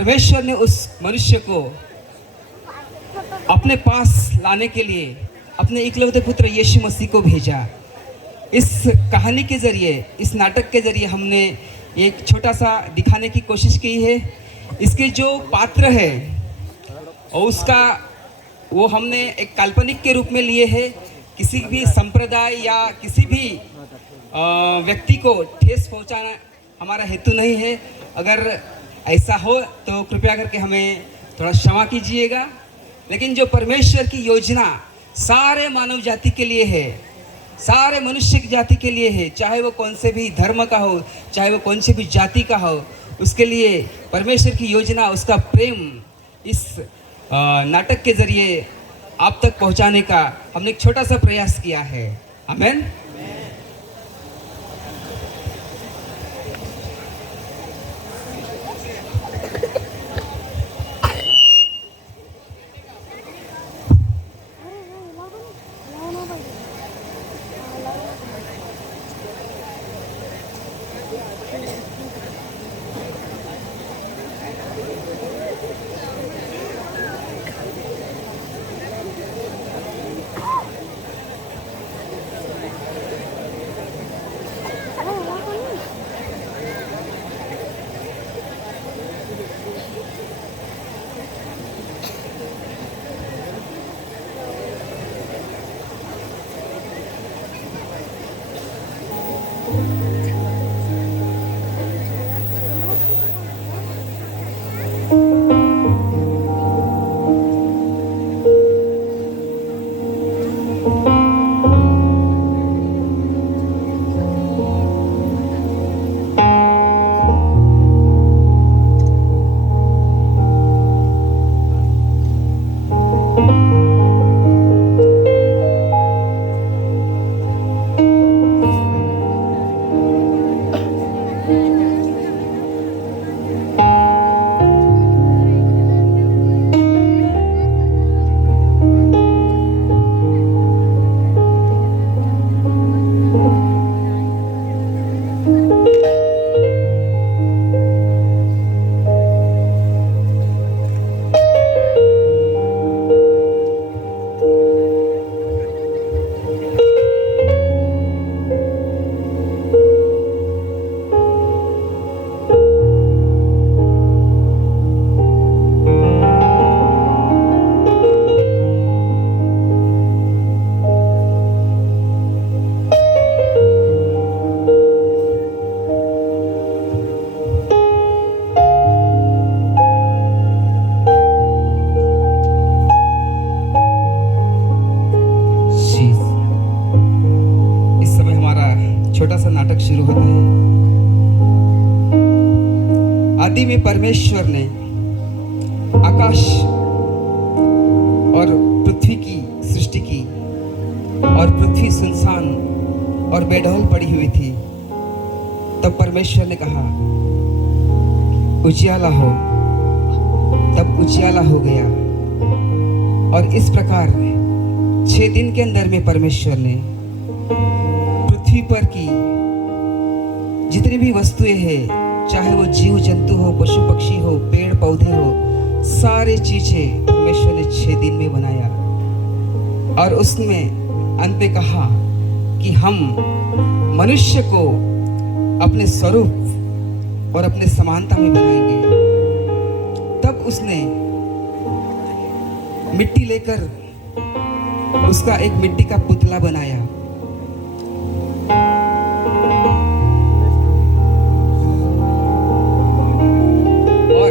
परमेश्वर ने उस मनुष्य को अपने पास लाने के लिए अपने इकलौते पुत्र यीशु मसीह को भेजा। इस कहानी के ज़रिए, इस नाटक के ज़रिए हमने एक छोटा सा दिखाने की कोशिश की है। इसके जो पात्र है और उसका वो हमने एक काल्पनिक के रूप में लिए है। किसी भी संप्रदाय या किसी भी व्यक्ति को ठेस पहुंचाना हमारा हेतु नहीं है। अगर ऐसा हो तो कृपया करके हमें थोड़ा क्षमा कीजिएगा। लेकिन जो परमेश्वर की योजना सारे मानव जाति के लिए है, सारे मनुष्य की जाति के लिए है, चाहे वो कौन से भी धर्म का हो, चाहे वो कौन से भी जाति का हो, उसके लिए परमेश्वर की योजना, उसका प्रेम इस नाटक के ज़रिए आप तक पहुंचाने का हमने एक छोटा सा प्रयास किया है। आमेन। छोटा सा नाटक शुरू होता है। आदि में परमेश्वर ने आकाश और पृथ्वी की सृष्टि की और पृथ्वी सुनसान और बेडौल पड़ी हुई थी। तब परमेश्वर ने कहा उजियाला हो, तब उजियाला हो गया। और इस प्रकार 6 दिन के अंदर में परमेश्वर ने पृथ्वी पर की जितनी भी वस्तुएं हैं, चाहे वो जीव जंतु हो, पशु पक्षी हो, पेड़ पौधे हो, सारे चीजें परमेश्वर ने 6 दिन में बनाया। और उसमें अंत में कहा कि हम मनुष्य को अपने स्वरूप और अपने समानता में बनाएंगे। तब उसने मिट्टी लेकर उसका एक मिट्टी का पुतला बनाया और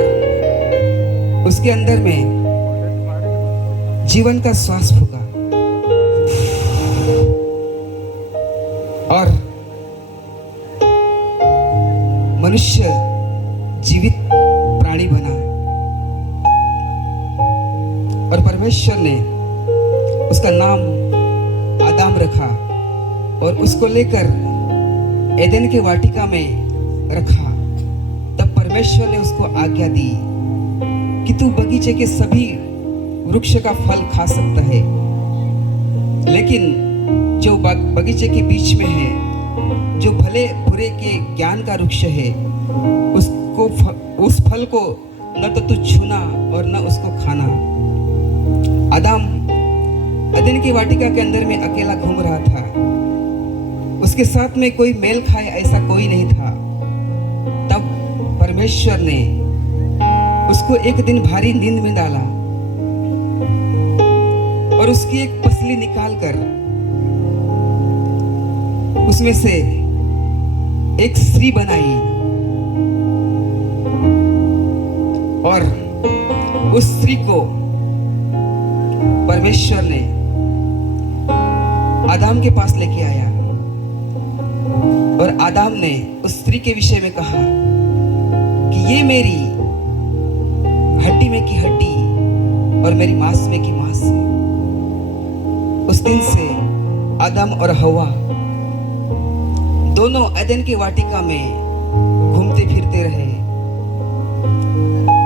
उसके अंदर में जीवन का श्वास फूका और मनुष्य जीवित प्राणी बना। और परमेश्वर ने उसका नाम आदम रखा और उसको लेकर एदेन के वाटिका में रखा। तब परमेश्वर ने उसको आज्ञा दी कि तू बगीचे के सभी वृक्ष का फल खा सकता है, लेकिन जो बगीचे के बीच में है, जो भले बुरे के ज्ञान का वृक्ष है, उस फल को न तो तू छूना और न उसको खाना। आदम अदन की वाटिका के अंदर में अकेला घूम रहा था। उसके साथ में कोई मेल खाए ऐसा कोई नहीं था। तब परमेश्वर ने उसको एक दिन भारी नींद में डाला और उसकी एक पसली निकालकर उसमें से एक स्त्री बनाई और उस स्त्री को परमेश्वर ने आदम के पास लेके आया और आदम ने उस स्त्री के विषय में कहा कि ये मेरी हड्डी में की हड्डी और मेरी मांस में की मांस है। उस दिन से आदम और हवा दोनों एदन की वाटिका में घूमते फिरते रहे।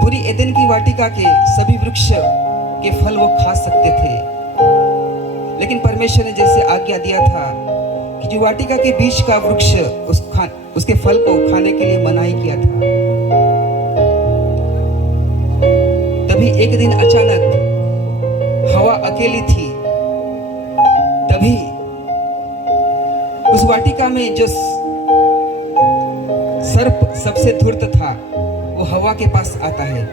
पूरी एदन की वाटिका के सभी वृक्ष के फल वो खा सकते थे, लेकिन परमेश्वर ने जैसे आज्ञा दिया था कि जो वाटिका के बीच का वृक्ष उसके फल को खाने के लिए मनाही किया था। तभी एक दिन अचानक हवा अकेली थी। तभी उस वाटिका में जो सर्प सबसे धूर्त था वो हवा के पास आता है।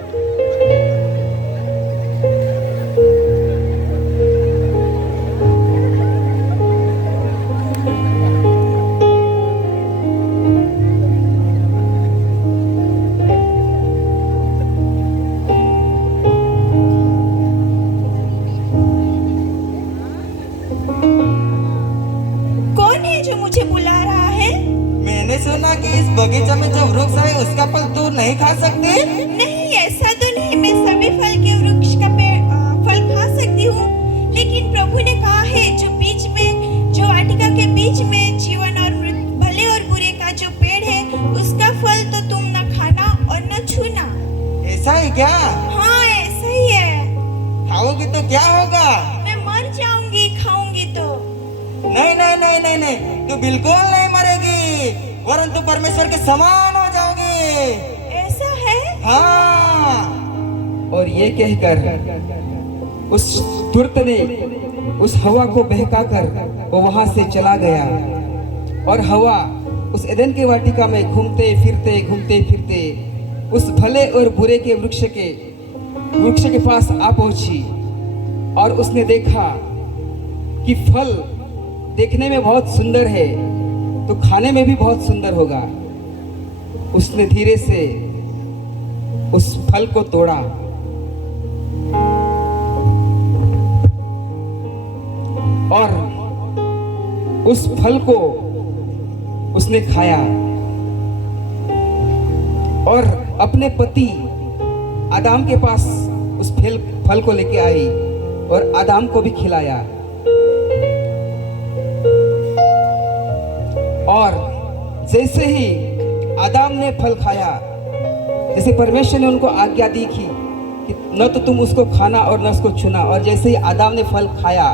सुना कि इस बगीचा में जो वृक्ष है उसका फल तू नहीं खा सकती? नहीं, ऐसा तो नहीं। मैं सभी फल के वृक्ष का फल खा सकती हूँ, लेकिन प्रभु ने कहा है जो बीच में, जो वाटिका के बीच में जीवन और भले और बुरे का जो पेड़ है उसका फल तो तुम न खाना और न छूना। ऐसा ही क्या? हाँ, ऐसा ही है। खाओगी तो क्या होगा? मैं मर जाऊंगी खाऊंगी तो। नहीं नहीं नहीं नहीं नहीं, तू बिल्कुल नहीं मरेगी, वरन तू परमेश्वर के समान हो जाओगी। ऐसा है? हाँ। और ये कहकर उस तुर्त ने उस हवा को बहकाकर वो वहां से चला गया और हवा उस एदन की वाटिका में घूमते फिरते उस भले और बुरे के वृक्ष के पास आ पहुंची और उसने देखा कि फल देखने में बहुत सुंदर है तो खाने में भी बहुत सुंदर होगा। उसने धीरे से उस फल को तोड़ा और उस फल को उसने खाया और अपने पति आदम के पास उस फल को लेके आई और आदम को भी खिलाया। और जैसे ही आदम ने फल खाया, जैसे परमेश्वर ने उनको आज्ञा दी कि न तो तुम उसको खाना और न उसको छूना, और जैसे ही आदम ने फल खाया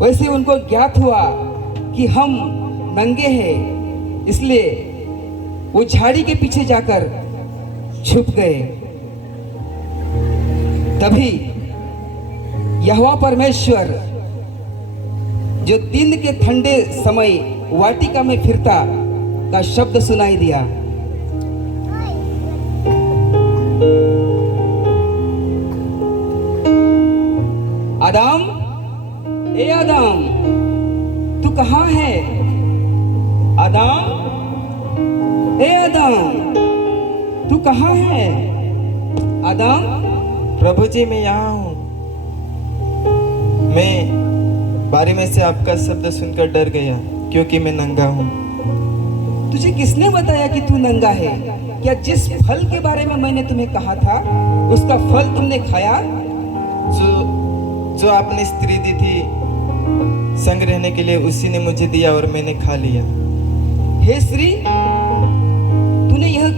वैसे ही उनको ज्ञात हुआ कि हम नंगे हैं, इसलिए वो झाड़ी के पीछे जाकर छुप गए। तभी यहोवा परमेश्वर जो दिन के ठंडे समय वाटिका में फिरता का शब्द सुनाई दिया। आदम, ए आदम, तू कहाँ है? आदम, ए आदम, तू कहाँ है? आदम। प्रभु जी, मैं यहाँ हूँ। मैं बारी में से आपका शब्द सुनकर डर गया क्योंकि मैं नंगा हूँ। तुझे किसने बताया कि तू नंगा है? क्या जिस फल के बारे में मैंने तुम्हें कहा था उसका फल तुमने खाया? जो आपने स्त्री दी थी संग रहने के लिए, उसी ने मुझे दिया और मैंने खा लिया। हे स्त्री, तूने यह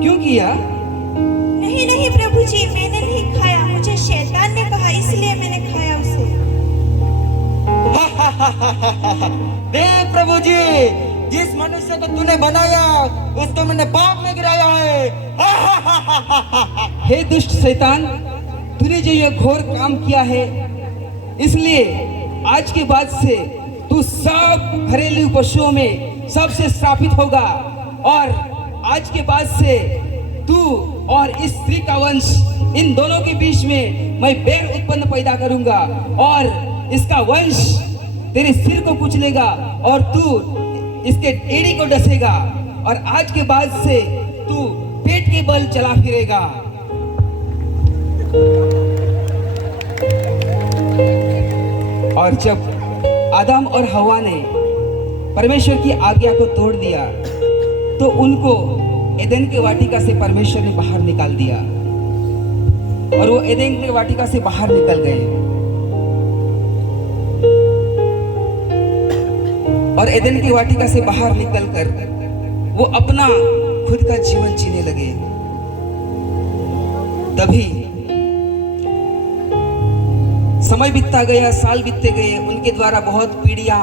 क्यों किया? नहीं नहीं प्रभु जी, मैंने नहीं खाया, मुझे शैतान ने कहा इसलिए मैंने खाया उसे। देख प्रभु जी, जिस मनुष्य को तूने बनाया उसको मैंने पाप में गिराया है। हे दुष्ट शैतान, तूने जो यह घोर काम किया है, इसलिए आज के बाद से तू सब घरेलू पशुओं में सबसे श्रापित होगा। और आज के बाद से तू और इस स्त्री का वंश, इन दोनों के बीच में मैं बैर उत्पन्न पैदा करूंगा और इसका वंश तेरे सिर को कुचलेगा और तू इसके एड़ी को डसेगा और आज के बाद से तू पेट के बल चला फिरेगा। और जब आदम और हवा ने परमेश्वर की आज्ञा को तोड़ दिया तो उनको एदेन के वाटिका से परमेश्वर ने बाहर निकाल दिया और वो एदेन के वाटिका से बाहर निकल गए और एदेन की वाटिका से बाहर निकलकर वो अपना खुद का जीवन जीने लगे। तभी समय बीतता गया, साल बीतते गए, उनके द्वारा बहुत पीढ़ियां,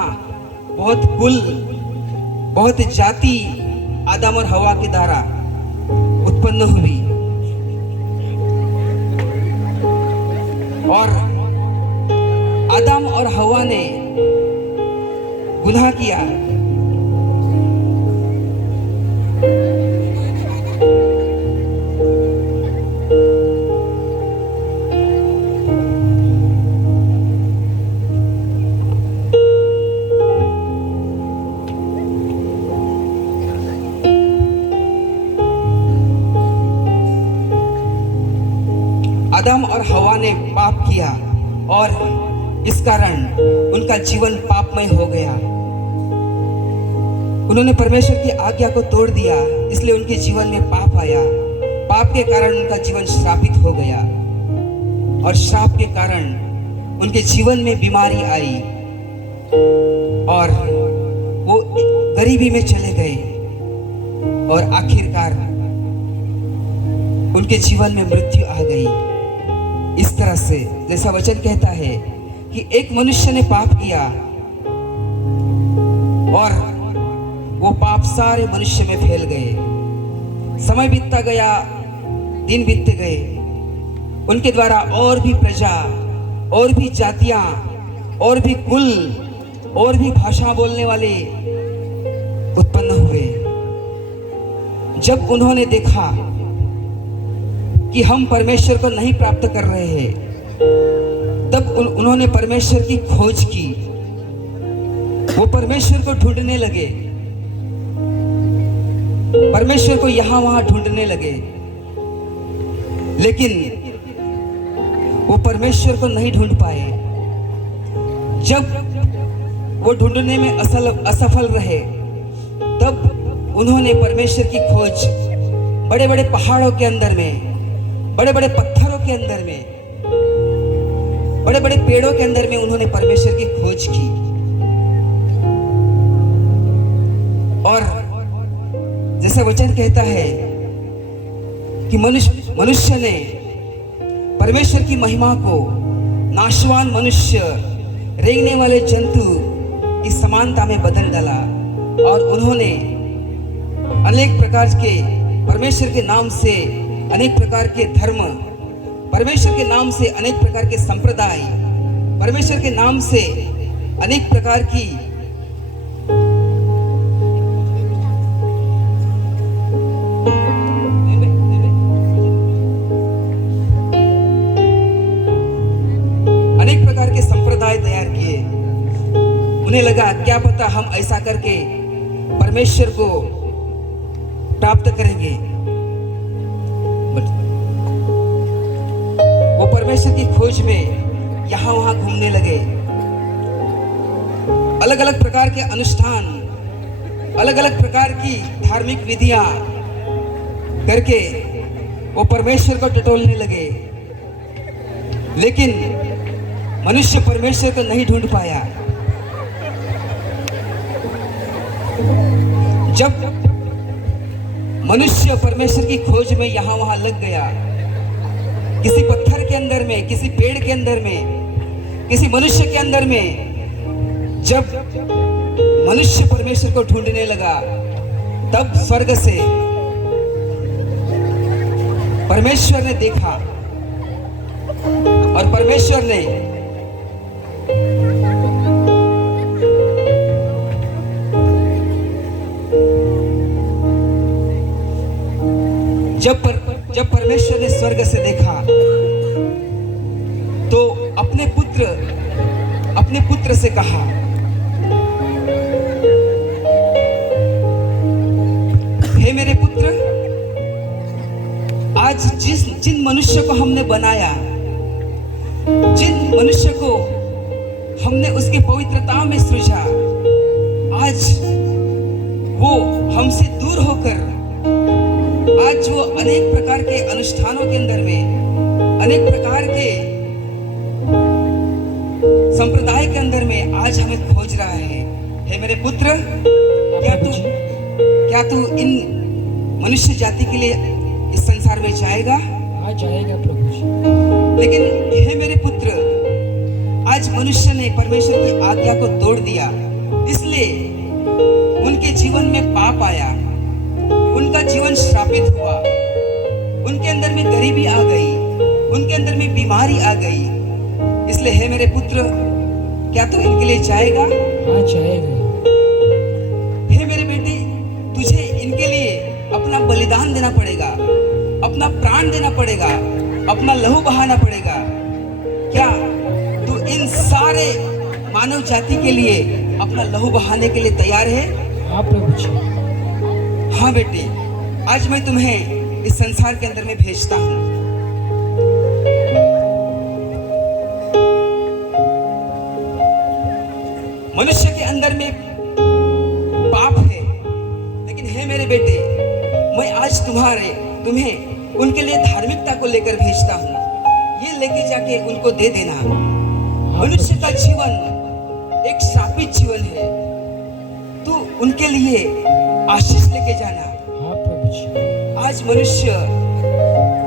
बहुत कुल, बहुत जाति आदम और हवा के द्वारा उत्पन्न हुई और आदम और हवा ने गुनाह किया। आदम और हवा ने पाप किया और इस कारण उनका जीवन पापमय हो गया। उन्होंने परमेश्वर की आज्ञा को तोड़ दिया, इसलिए उनके जीवन में पाप आया। पाप के कारण उनका जीवन श्रापित हो गया और श्राप के कारण उनके जीवन में बीमारी आई और वो गरीबी में चले गए और आखिरकार उनके जीवन में मृत्यु आ गई। इस तरह से जैसा वचन कहता है कि एक मनुष्य ने पाप किया और वो पाप सारे मनुष्य में फैल गए। समय बीतता गया, दिन बीतते गए, उनके द्वारा और भी प्रजा, और भी जातियां, और भी कुल, और भी भाषा बोलने वाले उत्पन्न हुए। जब उन्होंने देखा कि हम परमेश्वर को नहीं प्राप्त कर रहे हैं, तब उन्होंने परमेश्वर की खोज की। वो परमेश्वर को ढूंढने लगे, परमेश्वर को यहां वहां ढूंढने लगे, लेकिन वो परमेश्वर को नहीं ढूंढ पाए। जब वो ढूंढने में असफल रहे, तब उन्होंने परमेश्वर की खोज बड़े बड़े पहाड़ों के अंदर में, बड़े बड़े पत्थरों के अंदर में, बड़े बड़े पेड़ों के अंदर में उन्होंने परमेश्वर की खोज की। और जैसे वचन कहता है कि मनुष्य ने परमेश्वर की महिमा को नाशवान मनुष्य, रेंगने वाले जंतु की समानता में बदल डाला और उन्होंने अनेक प्रकार के परमेश्वर के नाम से अनेक प्रकार के धर्म, परमेश्वर के नाम से अनेक प्रकार के संप्रदाय, परमेश्वर के नाम से अनेक प्रकार की संप्रदाय तैयार किए। उन्हें लगा क्या पता हम ऐसा करके परमेश्वर को प्राप्त करेंगे। वो परमेश्वर की खोज में यहां वहां घूमने लगे, अलग अलग प्रकार के अनुष्ठान, अलग अलग प्रकार की धार्मिक विधियां करके वो परमेश्वर को टटोलने लगे, लेकिन मनुष्य परमेश्वर को नहीं ढूंढ पाया। जब मनुष्य परमेश्वर की खोज में यहां वहां लग गया, किसी पत्थर के अंदर में, किसी पेड़ के अंदर में, किसी मनुष्य के अंदर में, जब मनुष्य परमेश्वर को ढूंढने लगा, तब स्वर्ग से परमेश्वर ने देखा और परमेश्वर ने जब परमेश्वर ने स्वर्ग से देखा तो अपने पुत्र से कहा, हे मेरे पुत्र, आज जिन मनुष्य को हमने बनाया, जिन मनुष्य को हमने उसकी पवित्रता में सृजा, आज वो हमसे दूर होकर आज वो अनेक प्रकार के अनुष्ठानों के अंदर में, अनेक प्रकार के संप्रदाय के अंदर में आज हमें खोज रहा है। हे मेरे पुत्र, क्या तू इन मनुष्य जाति के लिए इस संसार में जाएगा? हाँ, जाएगा प्रभु जी। लेकिन हे मेरे पुत्र, आज मनुष्य ने परमेश्वर की आज्ञा को तोड़ दिया, इसलिए उनके जीवन में पाप आया, उनका जीवन श्रापित हुआ, उनके अंदर में गरीबी आ गई, उनके अंदर में बीमारी आ गई। इसलिए हे मेरे पुत्र, क्या तू इनके लिए जाएगा? हाँ, जाएगा। हे मेरे बेटे, तुझे इनके लिए अपना बलिदान देना पड़ेगा, अपना प्राण देना पड़ेगा, अपना लहू बहाना पड़ेगा। क्या तू इन सारे मानव जाति के लिए अपना लहू बहाने के लिए तैयार है? हाँ प्रभु जी। हाँ बेटे, आज मैं तुम्हें इस संसार के अंदर में भेजता हूँ। मनुष्य के अंदर में पाप है, लेकिन हे मेरे बेटे, मैं आज तुम्हें उनके लिए धार्मिकता को लेकर भेजता हूँ। ये लेके जाके उनको दे देना। मनुष्य का जीवन एक श्रापित जीवन है, तू उनके लिए आशीष लेके जाना। हाँ प्रभु जी। आज मनुष्य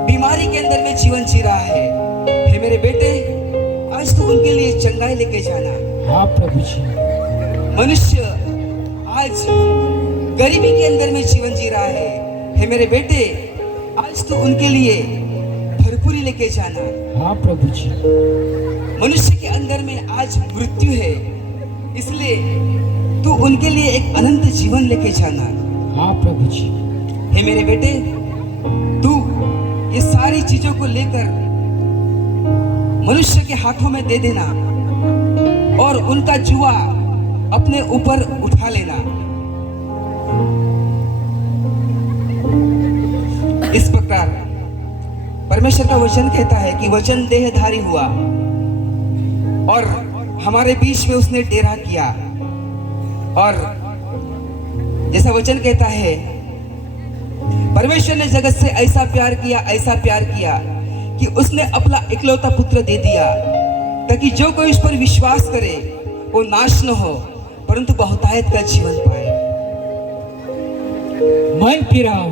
बीमारी के अंदर में जीवन जी रहा है, हे मेरे बेटे, आज तू उनके लिए चंगाई लेके जाना। हाँ प्रभु जी। मनुष्य आज गरीबी के अंदर में जीवन जी रहा है, हे मेरे बेटे, आज तू उनके लिए भरपूरी लेके जाना। हाँ प्रभु जी। मनुष्य के अंदर में आज मृत्यु है, इसलिए तू उनके लिए एक अनंत जीवन लेके जाना। हाँ प्रभु जी। हे मेरे बेटे, तू ये सारी चीजों को लेकर मनुष्य के हाथों में दे देना और उनका जुआ अपने ऊपर उठा लेना। इस प्रकार परमेश्वर का वचन कहता है कि वचन देहधारी हुआ और हमारे बीच में उसने डेरा किया। और जैसा वचन कहता है, परमेश्वर ने जगत से ऐसा प्यार किया कि उसने अपना इकलौता पुत्र दे दिया, ताकि जो कोई उस पर विश्वास करे वो नाश न हो, परंतु बहुतायत का जीवन पाए। मन फिराओ,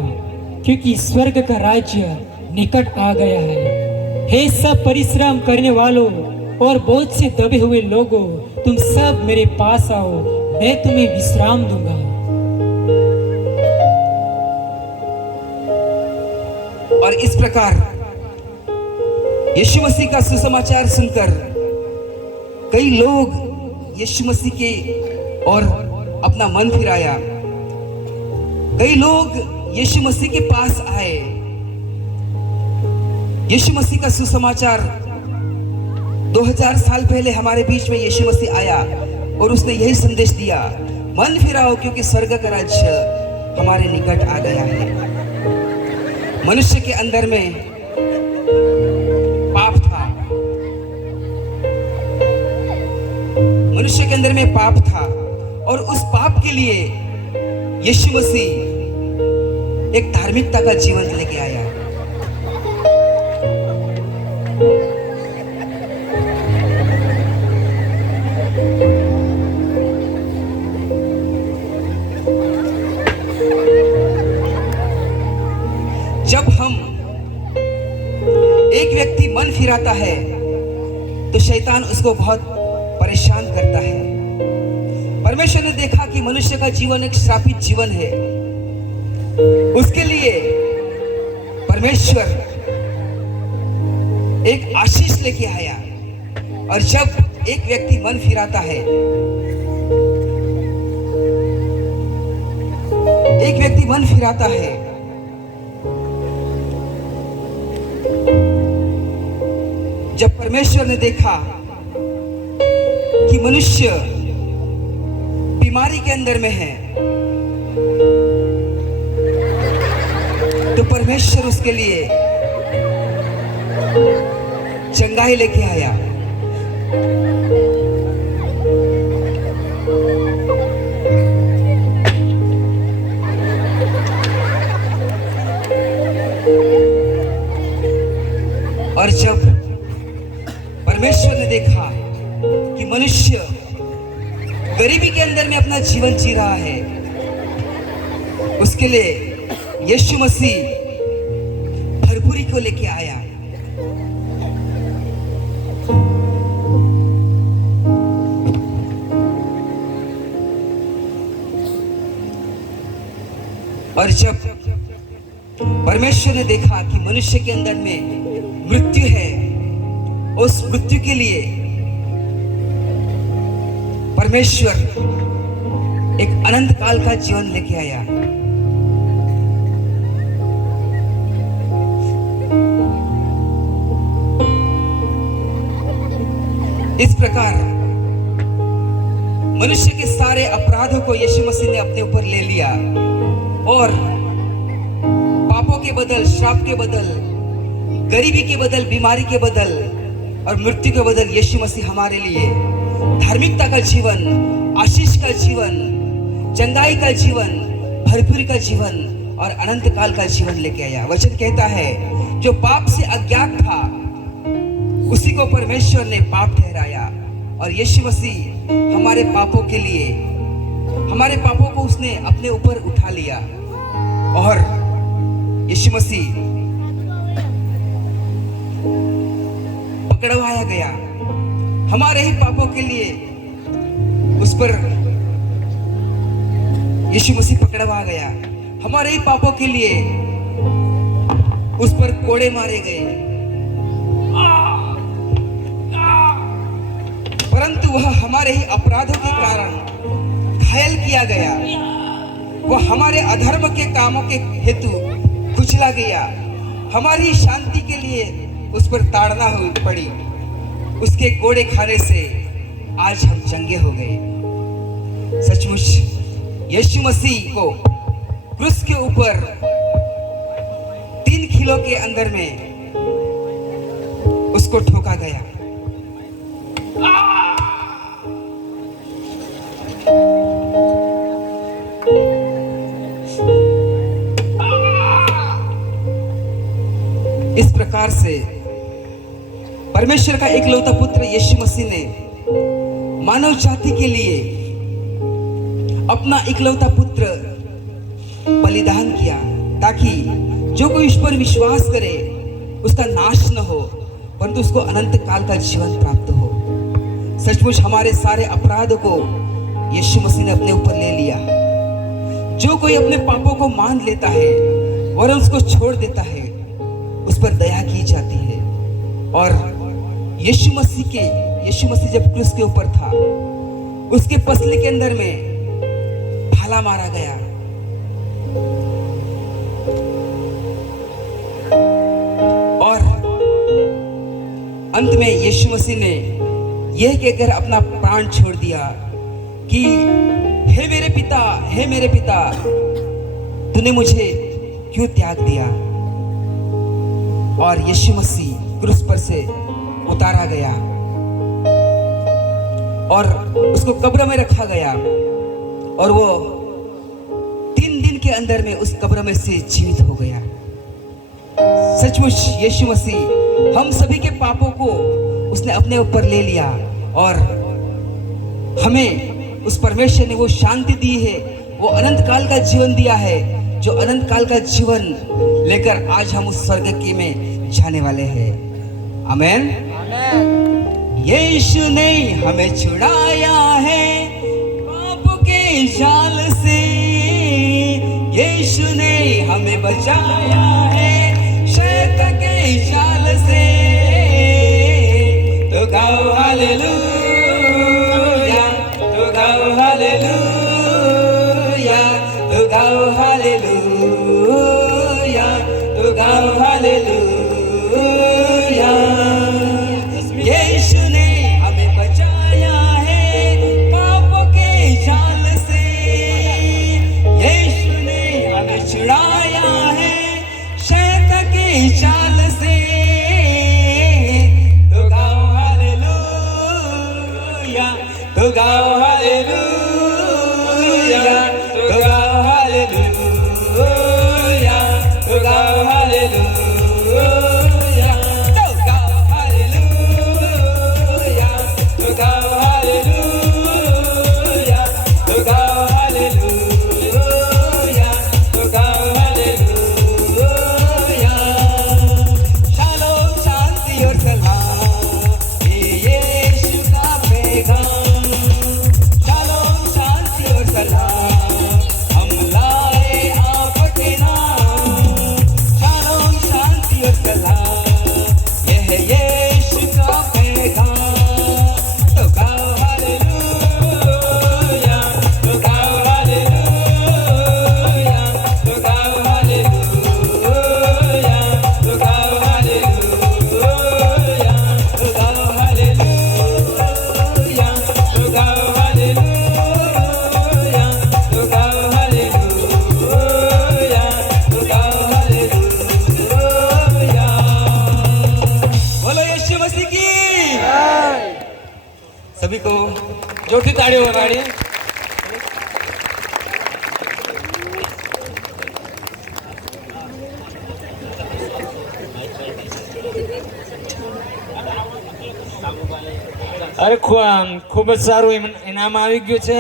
क्योंकि स्वर्ग का राज्य निकट आ गया है। हे सब परिश्रम करने वालों और बोझ से दबे हुए लोगों, तुम सब मेरे पास आओ, मैं तुम्हें विश्राम दूंगा। और इस प्रकार यीशु मसीह का सुसमाचार सुनकर कई लोग यीशु मसीह के और अपना मन फिराया। कई लोग यीशु मसीह के पास आए। यीशु मसीह का सुसमाचार 2000 साल पहले हमारे बीच में यीशु मसीह आया और उसने यही संदेश दिया, मन फिराओ क्योंकि स्वर्ग का राज्य हमारे निकट आ गया है। मनुष्य के अंदर में पाप था, मनुष्य के अंदर में पाप था और उस पाप के लिए यीशु मसीह एक धार्मिकता का जीवन लेके आया। जब हम एक व्यक्ति मन फिराता है तो शैतान उसको बहुत परेशान करता है। परमेश्वर ने देखा कि मनुष्य का जीवन एक श्रापित जीवन है, उसके लिए परमेश्वर एक आशीष लेके आया। और जब एक व्यक्ति मन फिराता है, एक व्यक्ति मन फिराता है, जब परमेश्वर ने देखा कि मनुष्य बीमारी के अंदर में है, तो परमेश्वर उसके लिए चंगाई लेके आया। और जब परमेश्वर ने देखा कि मनुष्य गरीबी के अंदर में अपना जीवन जी रहा है, उसके लिए यीशु मसीह भरपूरी को लेके आया। और जब परमेश्वर ने देखा कि मनुष्य के अंदर में मृत्यु है, उस मृत्यु के लिए परमेश्वर एक अनंत काल का जीवन लेके आया। इस प्रकार मनुष्य के सारे अपराधों को यीशु मसीह ने अपने ऊपर ले लिया और पापों के बदल, श्राप के बदल, गरीबी के बदल, बीमारी के बदल और मृत्यु के बदल यीशु मसीह हमारे लिए धार्मिकता का जीवन, आशीष का जीवन, चंगाई का जीवन, भरपूरी का जीवन और अनंत काल का जीवन लेके आया। वचन कहता है जो पाप से अज्ञात था उसी को परमेश्वर ने पाप ठहराया और यीशु मसीह हमारे पापों के लिए, हमारे पापों को उसने अपने ऊपर उठा लिया और यीशु मसीह पकड़वाया गया। हमारे ही पापों के लिए उस पर यीशु मसीह पकड़वा गया। हमारे ही पापों के लिए उस पर कोड़े मारे गए, परंतु वह हमारे ही अपराधों के कारण घायल किया गया। वह हमारे अधर्म के कामों के हेतु कुचला गया। हमारी शांति के लिए उस पर ताड़ना हुई पड़ी। उसके कोड़े खाने से आज हम चंगे हो गए। सचमुच यीशु मसीह को क्रूस के ऊपर 3 किलो के अंदर में उसको ठोका गया। इस प्रकार से परमेश्वर का एकलौता पुत्र यीशु मसीह ने मानव जाति के लिए अपना एकलौता पुत्र बलिदान किया ताकि जो कोई उस पर विश्वास करे उसका नाश न हो परंतु उसको अनंत काल का जीवन प्राप्त हो। सचमुच हमारे सारे अपराधों को यीशु मसीह ने अपने ऊपर ले लिया। जो कोई अपने पापों को मान लेता है और उसको छोड़ देता है उस पर दया की जाती है। और यीशु मसीह जब क्रूस के ऊपर था उसके पसली के अंदर में भाला मारा गया और अंत में यीशु मसीह ने यह कहकर अपना प्राण छोड़ दिया कि हे मेरे पिता तूने मुझे क्यों त्याग दिया। और यीशु मसीह क्रूस पर से उतारा गया और उसको कब्र में रखा गया और वो 3 दिन के अंदर में उस कब्र में से जीवित हो गया। सचमुच यीशु मसीह हम सभी के पापों को उसने अपने ऊपर ले लिया और हमें उस परमेश्वर ने वो शांति दी है, वो अनंत काल का जीवन दिया है, जो अनंत काल का जीवन लेकर आज हम उस स्वर्ग की में जाने वाले हैं। आमेन। यीशु ने हमें छुड़ाया है पापों जाल से यीशु ने हमें बचाया है शैतान के जाल से। तो गाओ हालेलुया, तो गाओ हालेलुया, तो गाओ हालेलुया, तो गाओ हालेलुया। यीशु ने हमें बचाया है पापों के जाल से, यीशु ने हमें छुड़ाया है शैतान के जाल से। तो गाओ हालेलुया, तो गाओ हालेलुया, तो गाओ हालेलुया, तो गाओ हालेलुया, तो गाओ हालेलुया, तो गाओ हालेलुया, तो गाओ हालेलुया, तो गाओ हालेलुया। शालोम शांति और सलाम ये यीशु का पैगाम, शालोम शांति और सलाम हम लाए आपके नाम। शालोम शांति और सलाम यह यीशु का पैगाम। तो गाओ हालेलुया, तो गाओ हालेलुया, तो गाओ हालेलुया, तो गाओ हालेलुया, तो गाओ हालेलुया, तो गाओ हालेलुया, तो गाओ हालेलुया, तो गाओ हालेलुया। बोलो यीशु मसीह की। सभी को जोरથી તાળીઓ વગાડીએ। અરે ખૂબ જ સારું ઇનામ આવી ગયું છે।